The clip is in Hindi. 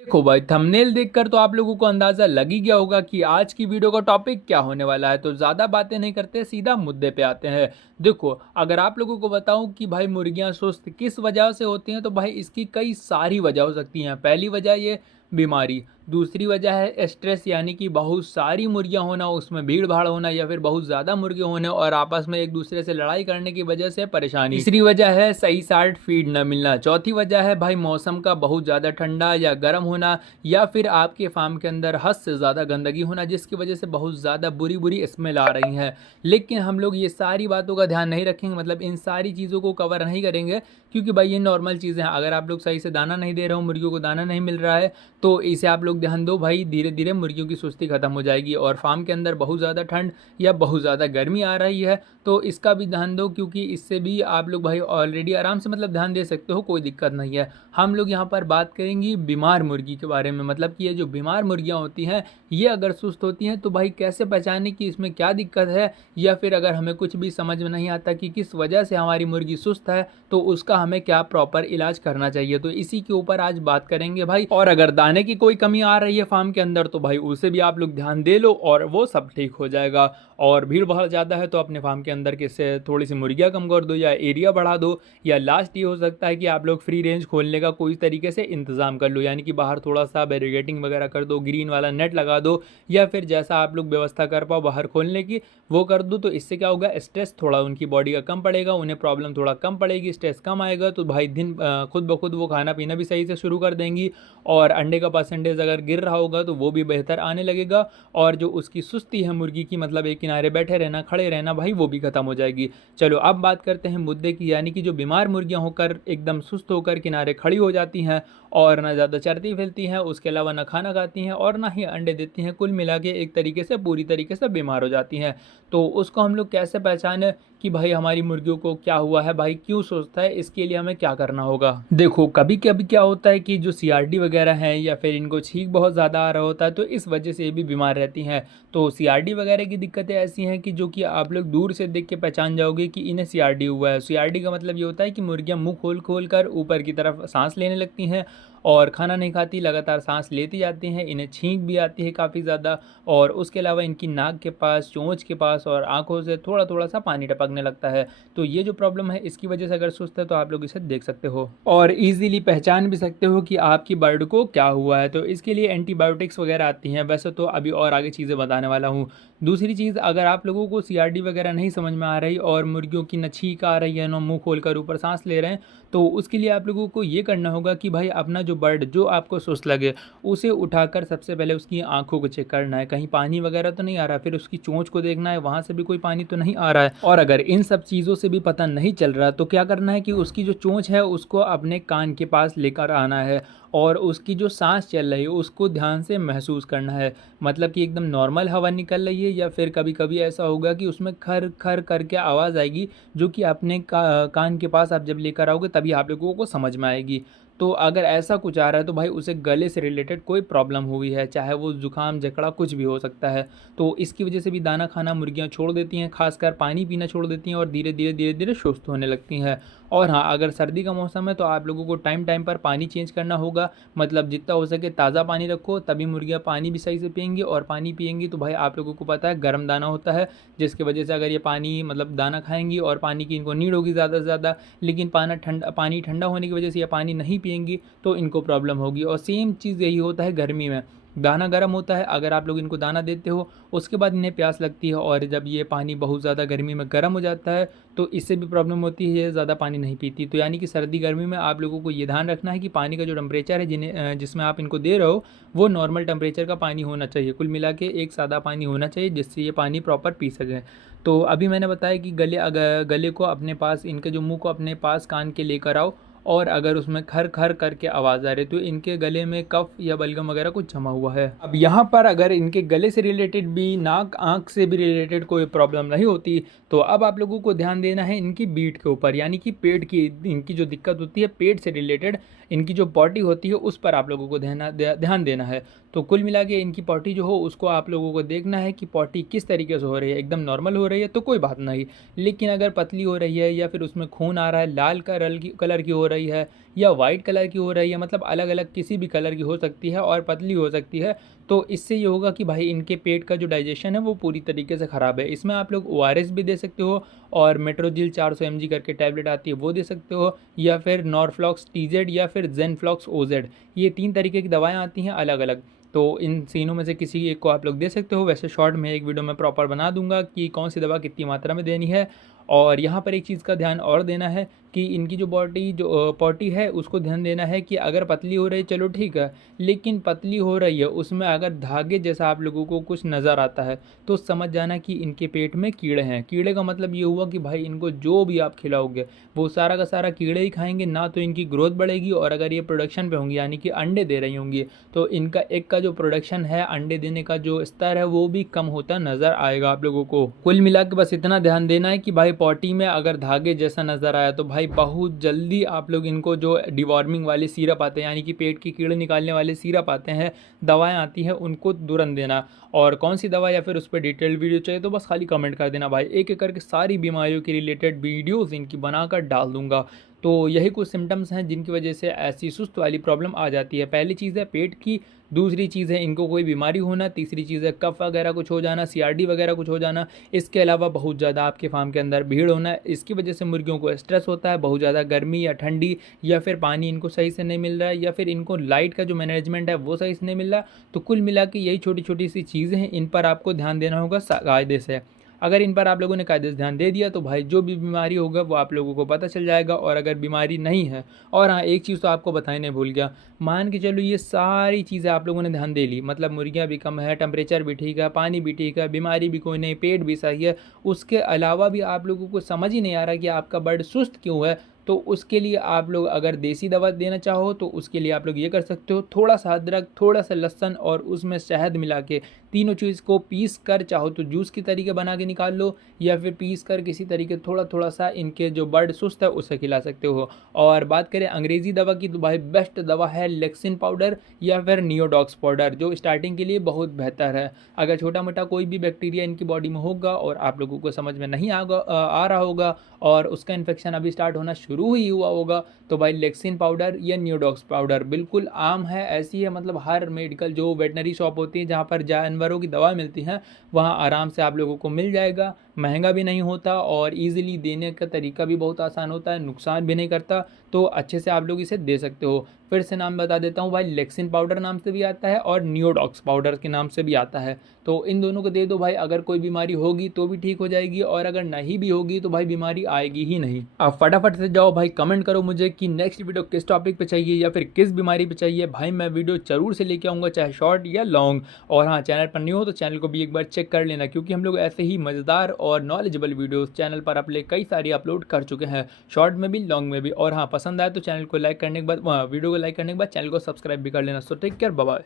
देखो भाई, थंबनेल देखकर तो आप लोगों को अंदाजा लग ही गया होगा कि आज की वीडियो का टॉपिक क्या होने वाला है। तो ज़्यादा बातें नहीं करते, सीधा मुद्दे पे आते हैं। देखो, अगर आप लोगों को बताऊं कि भाई मुर्गियां सुस्त किस वजह से होती हैं, तो भाई इसकी कई सारी वजह हो सकती हैं। पहली वजह ये बीमारी, दूसरी वजह है स्ट्रेस, यानी कि बहुत सारी मुर्गियां होना, उसमें भीड़ भाड़ होना, या फिर बहुत ज़्यादा मुर्गे होने और आपस में एक दूसरे से लड़ाई करने की वजह से परेशानी। तीसरी वजह है सही साट फीड न मिलना। चौथी वजह है भाई मौसम का बहुत ज़्यादा ठंडा या गर्म होना, या फिर आपके फार्म के अंदर हद से ज़्यादा गंदगी होना, जिसकी वजह से बहुत ज़्यादा बुरी बुरी स्मेल आ रही हैं। लेकिन हम लोग ये सारी बातों का ध्यान नहीं रखेंगे, मतलब इन सारी चीज़ों को कवर नहीं करेंगे, क्योंकि भाई ये नॉर्मल चीज़ें हैं। अगर आप लोग सही से दाना नहीं दे रहे हो, मुर्गियों को दाना नहीं मिल रहा है, तो इसे आप लोग ध्यान दो भाई, धीरे धीरे मुर्गियों की सुस्ती खत्म हो जाएगी। और फार्म के अंदर बहुत ज़्यादा ठंड या बहुत ज़्यादा गर्मी आ रही है, तो इसका भी ध्यान दो, क्योंकि इससे भी आप लोग भाई ऑलरेडी आराम से मतलब ध्यान दे सकते हो, कोई दिक्कत नहीं है। हम लोग यहाँ पर बात करेंगे बीमार मुर्गी के बारे में, मतलब कि ये जो बीमार मुर्गियाँ होती हैं, ये अगर सुस्त होती हैं तो भाई कैसे पहचाने कि इसमें क्या दिक्कत है, या फिर अगर हमें कुछ भी समझ में नहीं आता कि किस वजह से हमारी मुर्गी सुस्त है, तो उसका हमें क्या प्रॉपर इलाज करना चाहिए। तो इसी के ऊपर आज बात करेंगे भाई। और अगर दाने की कोई कमी आ रही है फार्म के अंदर, तो भाई उसे भी आप लोग ध्यान दे लो और वो सब ठीक हो जाएगा। और भीड़ बहुत ज़्यादा है तो अपने फार्म के अंदर के से थोड़ी सी मुर्गियाँ कम कर दो या एरिया बढ़ा दो, या लास्ट ये हो सकता है कि आप लोग फ्री रेंज खोलने का कोई तरीके से इंतज़ाम कर लो, यानी कि बाहर थोड़ा सा बैरिगेटिंग वगैरह कर दो, ग्रीन वाला नेट लगा दो, या फिर जैसा आप लोग व्यवस्था कर पाओ बाहर खोलने की वो कर दो। तो इससे क्या होगा, स्ट्रेस थोड़ा उनकी बॉडी का कम पड़ेगा, उन्हें प्रॉब्लम थोड़ा कम पड़ेगी, स्ट्रेस कम आएगा, तो भाई दिन खुद ब खुद वो खाना पीना भी सही से शुरू कर देंगी। और अंडे का परसेंटेज अगर गिर रहा होगा तो वो भी बेहतर आने लगेगा, और जो उसकी सुस्ती है मुर्गी की, मतलब एक किनारे बैठे रहना, खड़े रहना, भाई वो भी खत्म हो जाएगी। चलो अब बात करते हैं मुद्दे की, यानी कि जो बीमार मुर्गियां होकर एकदम सुस्त होकर किनारे खड़ी हो जाती हैं और ना ज़्यादा चरती फिरती हैं, उसके अलावा ना खाना खाती हैं और ना ही अंडे देती हैं, कुल मिला के एक तरीके से पूरी तरीके से बीमार हो जाती हैं। तो उसको हम लोग कैसे पहचाने कि भाई हमारी मुर्गियों को क्या हुआ है, भाई क्यों सोचता है, इसके लिए हमें क्या करना होगा। देखो, कभी कभी क्या होता है कि जो सीआरडी वगैरह है या फिर इनको छींक बहुत ज़्यादा आ रहा होता है, तो इस वजह से ये भी बीमार रहती हैं। तो सीआरडी वगैरह की दिक्कतें ऐसी हैं कि जो कि आप लोग दूर से देख के पहचान जाओगे कि इन्हें सीआरडी हुआ है। सीआरडी का मतलब ये होता है कि मुर्गियाँ मुंह खोल खोल कर ऊपर की तरफ सांस लेने लगती हैं और खाना नहीं खाती, लगातार सांस लेती जाती हैं, इन्हें छींक भी आती है काफ़ी ज़्यादा, और उसके अलावा इनकी नाक के पास, चोंच के पास और आंखों से थोड़ा थोड़ा सा पानी टपकने लगता है। तो ये जो प्रॉब्लम है, इसकी वजह से अगर सुस्त है तो आप लोग इसे देख सकते हो और इजीली पहचान भी सकते हो कि आपकी बर्ड को क्या हुआ है। तो इसके लिए एंटीबायोटिक्स वगैरह आती हैं, वैसे तो अभी और आगे चीज़ें बताने वाला हूँ। दूसरी चीज़, अगर आप लोगों को सीआरडी वगैरह नहीं समझ में आ रही और मुर्गियों की न छींक आ रही है, न मुँह खोलकर ऊपर सांस ले रहे हैं, तो उसके लिए आप लोगों को ये करना होगा कि भाई अपना जो बर्ड जो आपको सुस्त लगे, उसे उठाकर सबसे पहले उसकी आंखों को चेक करना है, कहीं पानी वगैरह तो नहीं आ रहा है, फिर उसकी चोंच को देखना है, वहाँ से भी कोई पानी तो नहीं आ रहा है। और अगर इन सब चीज़ों से भी पता नहीं चल रहा, तो क्या करना है कि उसकी जो चोंच है उसको अपने कान के पास लेकर आना है और उसकी जो सांस चल रही है उसको ध्यान से महसूस करना है, मतलब कि एकदम नॉर्मल हवा निकल रही है, या फिर कभी कभी ऐसा होगा कि उसमें खर खर करके आवाज़ आएगी, जो कि अपने कान के पास आप जब लेकर आओगे तभी आप लोगों को समझ में आएगी। तो अगर ऐसा कुछ आ रहा है तो भाई उसे गले से रिलेटेड कोई प्रॉब्लम हुई है, चाहे वो जुकाम जकड़ा कुछ भी हो सकता है। तो इसकी वजह से भी दाना खाना मुर्गियां छोड़ देती हैं, खासकर पानी पीना छोड़ देती हैं और धीरे धीरे सुस्त होने लगती हैं। और हाँ, अगर सर्दी का मौसम है तो आप लोगों को टाइम टाइम पर पानी चेंज करना होगा, मतलब जितना हो सके ताज़ा पानी रखो, तभी मुर्गियाँ पानी भी सही से पियेंगी, और पानी पियेंगी तो भाई आप लोगों को पता है गर्म दाना होता है, जिसकी वजह से अगर ये पानी मतलब दाना खाएंगी और पानी की इनको नीड होगी ज़्यादा से ज़्यादा, लेकिन पानी ठंडा होने की वजह से ये पानी नहीं पियेंगी तो इनको प्रॉब्लम होगी। और सेम चीज़ यही होता है गर्मी में, दाना गर्म होता है, अगर आप लोग इनको दाना देते हो उसके बाद इन्हें प्यास लगती है, और जब ये पानी बहुत ज़्यादा गर्मी में गर्म हो जाता है तो इससे भी प्रॉब्लम होती है, ये ज़्यादा पानी नहीं पीती। तो यानी कि सर्दी गर्मी में आप लोगों को ये ध्यान रखना है कि पानी का जो टेम्परेचर है जिसमें आप इनको दे रहे हो, वो नॉर्मल टेम्परेचर का पानी होना चाहिए, कुल मिला के एक सादा पानी होना चाहिए, जिससे ये पानी प्रॉपर पी सकें। तो अभी मैंने बताया कि गले को अपने पास, इनके जो मुंह को अपने पास कान के लेकर आओ, और अगर उसमें खर खर करके आवाज़ आ रही है तो इनके गले में कफ या बलगम वगैरह कुछ जमा हुआ है। अब यहाँ पर अगर इनके गले से रिलेटेड भी, नाक आँख से भी रिलेटेड कोई प्रॉब्लम नहीं होती, तो अब आप लोगों को ध्यान देना है इनकी बीट के ऊपर, यानी कि पेट की, इनकी जो दिक्कत होती है पेट से रिलेटेड, इनकी जो पॉटी होती है उस पर आप लोगों को ध्यान देना है। तो कुल मिला के इनकी पॉटी जो हो उसको आप लोगों को देखना है कि पॉटी किस तरीके से हो रही है, एकदम नॉर्मल हो रही है तो कोई बात नहीं, लेकिन अगर पतली हो रही है या फिर उसमें खून आ रहा है, लाल कलर की हो रही है, या वाइट कलर की हो रही है, मतलब अलग अलग किसी भी कलर की हो सकती है और पतली हो सकती है, तो इससे ये होगा कि भाई इनके पेट का जो डाइजेशन है वो पूरी तरीके से ख़राब है। इसमें आप लोग ORS भी दे सकते हो, और मेट्रोजिल 400 mg करके टैबलेट आती है वो दे सकते हो, या फिर नॉरफ्लॉक्स TZ या फिर जेनफ्लॉक्स OZ, ये 3 तरीके की दवाएँ आती हैं अलग अलग। तो इन तीनों में से किसी एक को आप लोग दे सकते हो। वैसे शॉर्ट में एक वीडियो में प्रॉपर बना दूंगा कि कौन सी दवा कितनी मात्रा में देनी है। और यहाँ पर एक चीज़ का ध्यान और देना है कि इनकी जो बॉडी जो पॉटी है उसको ध्यान देना है कि अगर पतली हो रही है चलो ठीक है, लेकिन पतली हो रही है उसमें अगर धागे जैसा आप लोगों को कुछ नज़र आता है तो समझ जाना कि इनके पेट में कीड़े हैं। कीड़े का मतलब ये हुआ कि भाई इनको जो भी आप खिलाओगे वो सारा का सारा कीड़े ही खाएंगे, ना तो इनकी ग्रोथ बढ़ेगी, और अगर ये प्रोडक्शन पे होंगी यानी कि अंडे दे रही होंगी तो इनका एक का जो प्रोडक्शन है, अंडे देने का जो स्तर है वो भी कम होता नज़र आएगा आप लोगों को। कुल मिला के बस इतना ध्यान देना है कि भाई पॉटी में अगर धागे जैसा नज़र आया तो भाई बहुत जल्दी आप लोग इनको जो डिवॉर्मिंग वाले सिरप आते हैं यानी कि पेट की कीड़े निकालने वाले सिरप आते हैं, दवाएं आती हैं, उनको तुरंत देना। और कौन सी दवा या फिर उस पर डिटेल्ड वीडियो चाहिए तो बस खाली कमेंट कर देना भाई, एक एक करके सारी बीमारियों के रिलेटेड वीडियोज़ इनकी बनाकर डाल दूंगा। तो यही कुछ सिम्टम्स हैं जिनकी वजह से ऐसी सुस्त वाली प्रॉब्लम आ जाती है। पहली चीज़ है पेट की, दूसरी चीज़ है इनको कोई बीमारी होना, तीसरी चीज़ है कफ वगैरह कुछ हो जाना, CRD वगैरह कुछ हो जाना, इसके अलावा बहुत ज़्यादा आपके फार्म के अंदर भीड़ होना। इसकी वजह से मुर्गियों को स्ट्रेस होता है, बहुत ज़्यादा गर्मी या ठंडी, या फिर पानी इनको सही से नहीं मिल रहा है, या फिर इनको लाइट का जो मैनेजमेंट है वो सही से नहीं मिल रहा। तो कुल मिला के यही छोटी छोटी सी चीज़ें हैं, इन पर आपको ध्यान देना होगा कायदे से। अगर इन पर आप लोगों ने कायदे से ध्यान दे दिया तो भाई जो भी बीमारी होगा वो आप लोगों को पता चल जाएगा। और अगर बीमारी नहीं है, और हाँ एक चीज़ तो आपको बताई नहीं भूल गया, मान के चलो ये सारी चीज़ें आप लोगों ने ध्यान दे ली, मतलब मुर्गियाँ भी कम है, टेम्परेचर भी ठीक है, पानी भी ठीक है, बीमारी भी कोई नहीं, पेट भी सही है, उसके अलावा भी आप लोगों को समझ ही नहीं आ रहा कि आपका बर्ड सुस्त क्यों है, तो उसके लिए आप लोग अगर देसी दवा देना चाहो तो उसके लिए आप लोग ये कर सकते हो, थोड़ा सा अदरक, थोड़ा सा लहसुन और उसमें शहद मिला के तीनों चीज़ को पीस कर, चाहो तो जूस की तरीके बना के निकाल लो, या फिर पीस कर किसी तरीके थोड़ा थोड़ा सा इनके जो बर्ड सुस्त है उसे खिला सकते हो। और बात करें अंग्रेज़ी दवा की तो भाई बेस्ट दवा है लेक्सिन पाउडर या फिर नियोडॉक्स पाउडर, जो स्टार्टिंग के लिए बहुत बेहतर है। अगर छोटा मोटा कोई भी बैक्टीरिया इनकी बॉडी में होगा और आप लोगों को समझ में नहीं आ रहा होगा और उसका इन्फेक्शन अभी स्टार्ट होना शुरू ही हुआ होगा, तो भाई लेक्सिन पाउडर या नियोडॉक्स पाउडर बिल्कुल आम है, ऐसी है, मतलब हर मेडिकल जो वेटनरी शॉप होती है जहाँ पर जानवरों की दवा मिलती हैं वहाँ आराम से आप लोगों को मिल जाएगा। महंगा भी नहीं होता और ईजिली देने का तरीका भी बहुत आसान होता है, नुकसान भी नहीं करता, तो अच्छे से आप लोग इसे दे सकते हो। फिर से नाम बता देता हूँ भाई, लेक्सिन पाउडर नाम से भी आता है और नियोडॉक्स पाउडर के नाम से भी आता है। तो इन दोनों को दे दो भाई, अगर कोई बीमारी होगी तो भी ठीक हो जाएगी, और अगर नहीं भी होगी तो भाई बीमारी आएगी ही नहीं। अब फटाफट से जाओ भाई, कमेंट करो मुझे कि नेक्स्ट वीडियो किस टॉपिक पे चाहिए या फिर किस बीमारी पे चाहिए, भाई मैं वीडियो जरूर से लेके आऊँगा, चाहे शॉर्ट या लॉन्ग। और हाँ, चैनल पर न्यू हो तो चैनल को भी एक बार चेक कर लेना, क्योंकि हम लोग ऐसे ही मज़ेदार और नॉलेजेबल वीडियोस चैनल पर अपने कई सारी अपलोड कर चुके हैं, शॉर्ट में भी लॉन्ग में भी। और हाँ, पसंद आए तो चैनल को लाइक करने के बाद वीडियो को लाइक करने के बाद चैनल को सब्सक्राइब भी कर लेना। So take care, bye bye.